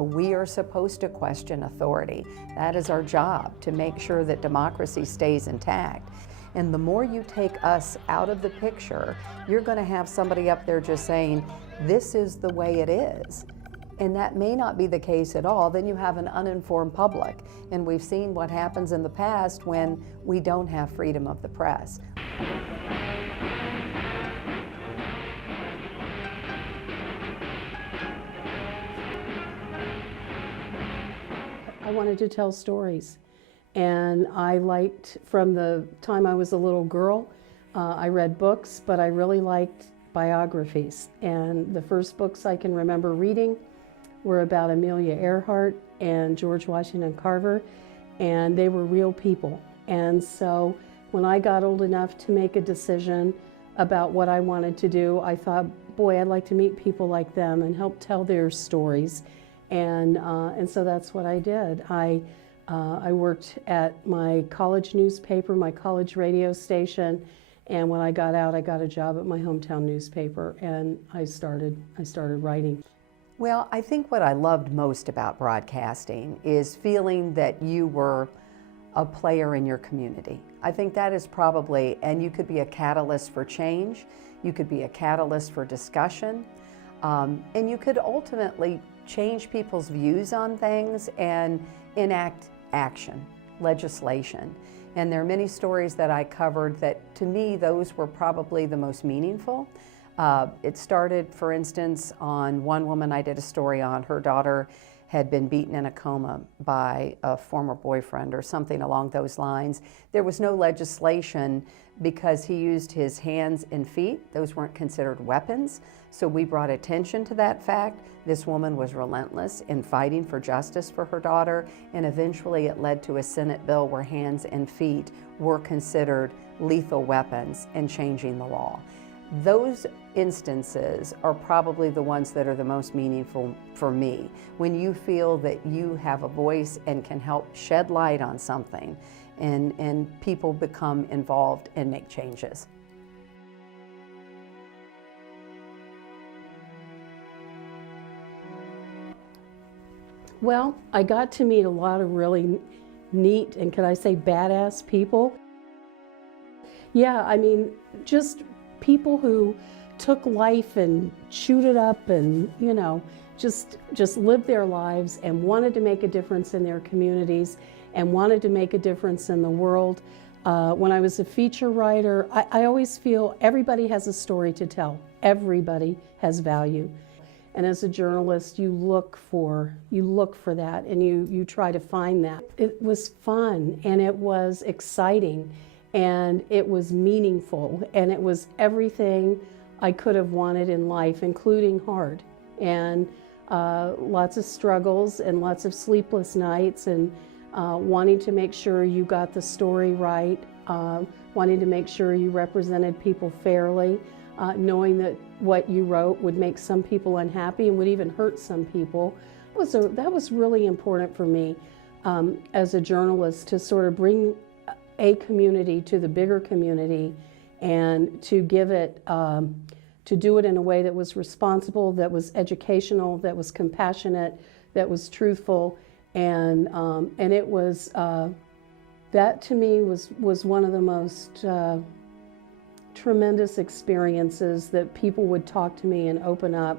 We are supposed to question authority. That is our job, to make sure that democracy stays intact. And the more you take us out of the picture, you're going to have somebody up there just saying, this is the way it is. And that may not be the case at all. Then you have an uninformed public. And we've seen what happens in the past when we don't have freedom of the press. I wanted to tell stories, and I liked, from the time I was a little girl, I read books, but I really liked biographies. And the first books I can remember reading were about Amelia Earhart and George Washington Carver, and they were real people. And so when I got old enough to make a decision about what I wanted to do, I thought, boy, I'd like to meet people like them and help tell their stories. And so that's what I did. I worked at my college newspaper, my college radio station, and when I got out, I got a job at my hometown newspaper, and I started writing. Well, I think what I loved most about broadcasting is feeling that you were a player in your community. I think that is probably, and you could be a catalyst for change, you could be a catalyst for discussion, and you could ultimately change people's views on things and enact action, legislation. And there are many stories that I covered that, to me, those were probably the most meaningful. It started, for instance, on one woman I did a story on. Her daughter had been beaten in a coma by a former boyfriend or something along those lines. There was no legislation because he used his hands and feet. Those weren't considered weapons. So we brought attention to that fact. This woman was relentless in fighting for justice for her daughter, and eventually it led to a Senate bill where hands and feet were considered lethal weapons and changing the law. Those instances are probably the ones that are the most meaningful for me, when you feel that you have a voice and can help shed light on something, and people become involved and make changes. Well, I got to meet a lot of really neat, and could I say badass people? Yeah, I mean, just people who took life and chewed it up and, you know, just lived their lives and wanted to make a difference in their communities and wanted to make a difference in the world. When I was a feature writer, I always feel everybody has a story to tell. Everybody has value. And as a journalist, you look for that, and you try to find that. It was fun, and it was exciting, and it was meaningful, and it was everything I could have wanted in life, including hard. And lots of struggles and lots of sleepless nights, and wanting to make sure you got the story right, wanting to make sure you represented people fairly, knowing that what you wrote would make some people unhappy and would even hurt some people. That was really important for me as a journalist, to sort of bring a community to the bigger community, and to give it, to do it in a way that was responsible, that was educational, that was compassionate, that was truthful, and it was, that to me was one of the most tremendous experiences, that people would talk to me and open up,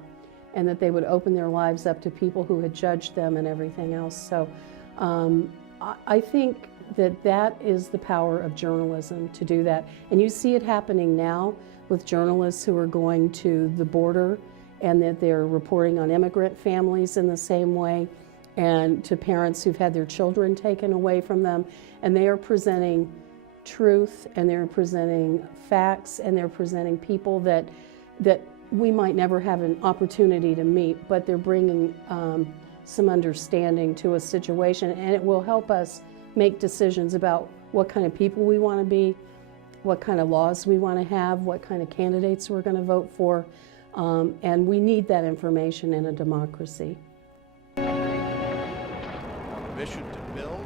and that they would open their lives up to people who had judged them and everything else. So I think that is the power of journalism, to do that. And you see it happening now with journalists who are going to the border, and that they're reporting on immigrant families in the same way, and to parents who've had their children taken away from them, and they are presenting truth, and they're presenting facts, and they're presenting people that we might never have an opportunity to meet, but they're bringing some understanding to a situation, and it will help us make decisions about what kind of people we want to be, what kind of laws we want to have, what kind of candidates we're going to vote for, and we need that information in a democracy. Mission to build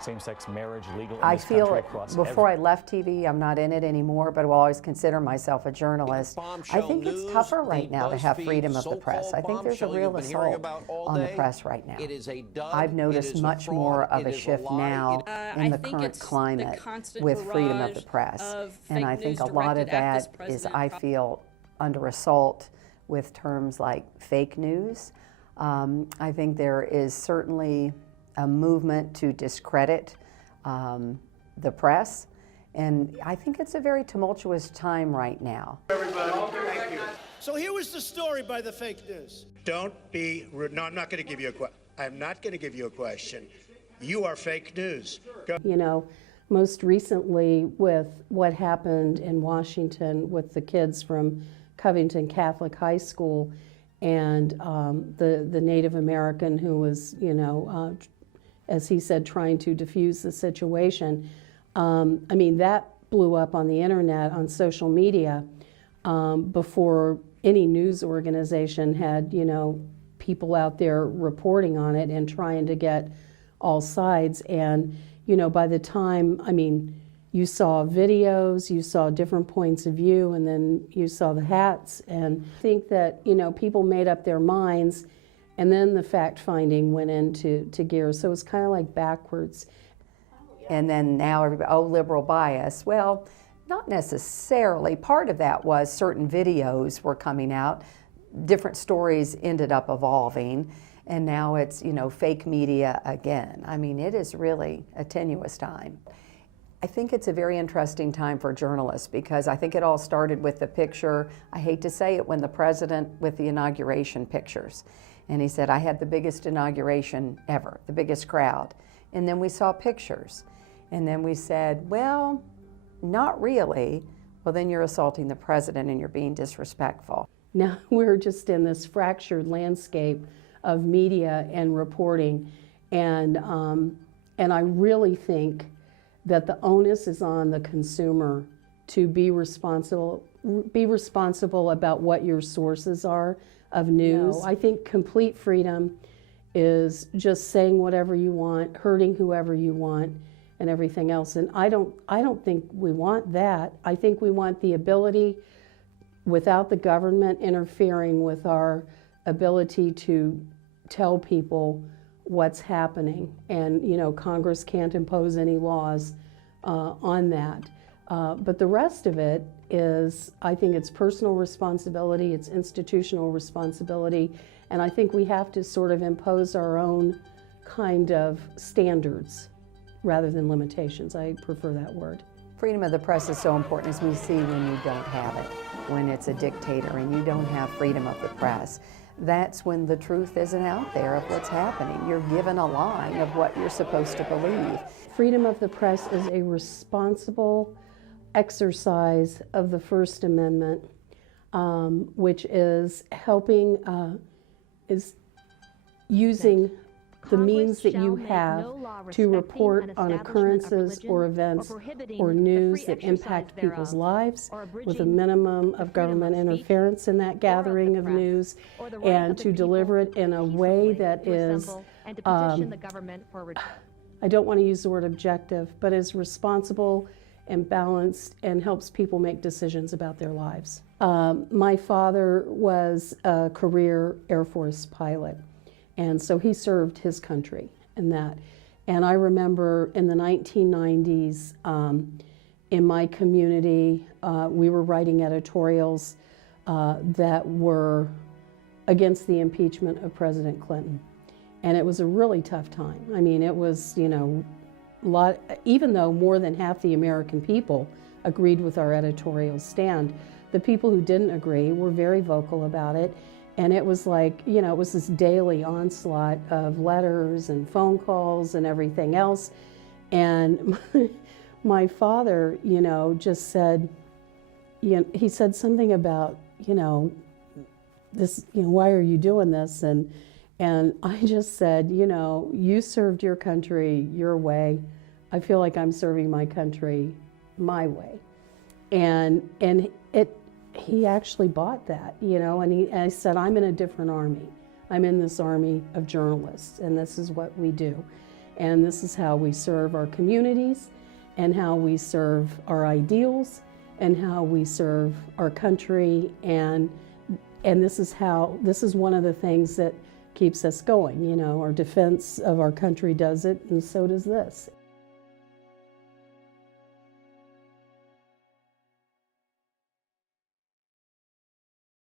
same-sex marriage legal in I this feel country it, across before I left TV, I'm not in it anymore, but will always consider myself a journalist. I think it's tougher right now to have freedom of the press. I think there's a real assault on the press right now. I've noticed much more of a shift now in the current climate with freedom of the press. And I think a lot of that is, I feel, under assault with terms like fake news. I think there is certainly a movement to discredit the press, and I think it's a very tumultuous time right now. Everybody, thank you. So here was the story by the fake news. Don't be rude. No, I'm not going to give you a question. I'm not going to give you a question. You are fake news. Go. You know, most recently with what happened in Washington with the kids from Covington Catholic High School and the Native American who was, you know, as he said, trying to defuse the situation. I mean, that blew up on the internet, on social media, before any news organization had, you know, people out there reporting on it and trying to get all sides. And, you know, by the time, I mean, you saw videos, you saw different points of view, and then you saw the hats. And I think that, you know, people made up their minds, and then the fact-finding went into gear. So it's kind of like backwards. And then now everybody, oh, liberal bias. Well, not necessarily. Part of that was certain videos were coming out. Different stories ended up evolving. And now it's, you know, fake media again. I mean, it is really a tenuous time. I think it's a very interesting time for journalists because I think it all started with the picture, I hate to say it, when the president with the inauguration pictures. And he said, I had the biggest inauguration ever, the biggest crowd. And then we saw pictures. And then we said, well, not really. Well, then you're assaulting the president and you're being disrespectful. Now we're just in this fractured landscape of media and reporting. And I really think that the onus is on the consumer to be responsible about what your sources are of news. I think complete freedom is just saying whatever you want, hurting whoever you want, and everything else. And I don't think we want that. I think we want the ability, without the government interfering with our ability to tell people what's happening. And, you know, Congress can't impose any laws on that. But the rest of it is, I think it's personal responsibility, it's institutional responsibility, and I think we have to sort of impose our own kind of standards rather than limitations. I prefer that word. Freedom of the press is so important, as we see when you don't have it, when it's a dictator and you don't have freedom of the press. That's when the truth isn't out there of what's happening. You're given a line of what you're supposed to believe. Freedom of the press is a responsible exercise of the First Amendment, which is helping, is using the means that you have to report on occurrences or events or news that impact people's lives with a minimum of government interference in that gathering of news, and to deliver it in a way that is, I don't want to use the word objective, but is responsible and balanced and helps people make decisions about their lives. My father was a career Air Force pilot. And so he served his country in that. And I remember in the 1990s, in my community, we were writing editorials that were against the impeachment of President Clinton. And it was a really tough time. I mean, it was, you know, even though more than half the American people agreed with our editorial stand, the people who didn't agree were very vocal about it. And it was like, you know, it was this daily onslaught of letters and phone calls and everything else. And my father, you know, just said, you know, he said something about, you know, this, you know, why are you doing this? And I just said, you know, you served your country your way. I feel like I'm serving my country my way. And he actually bought that, you know, and I said, I'm in a different army. I'm in this army of journalists, and this is what we do. and this is how we serve our communities and how we serve our ideals and how we serve our country, and this is one of the things that keeps us going. You know, our defense of our country does it, and so does this.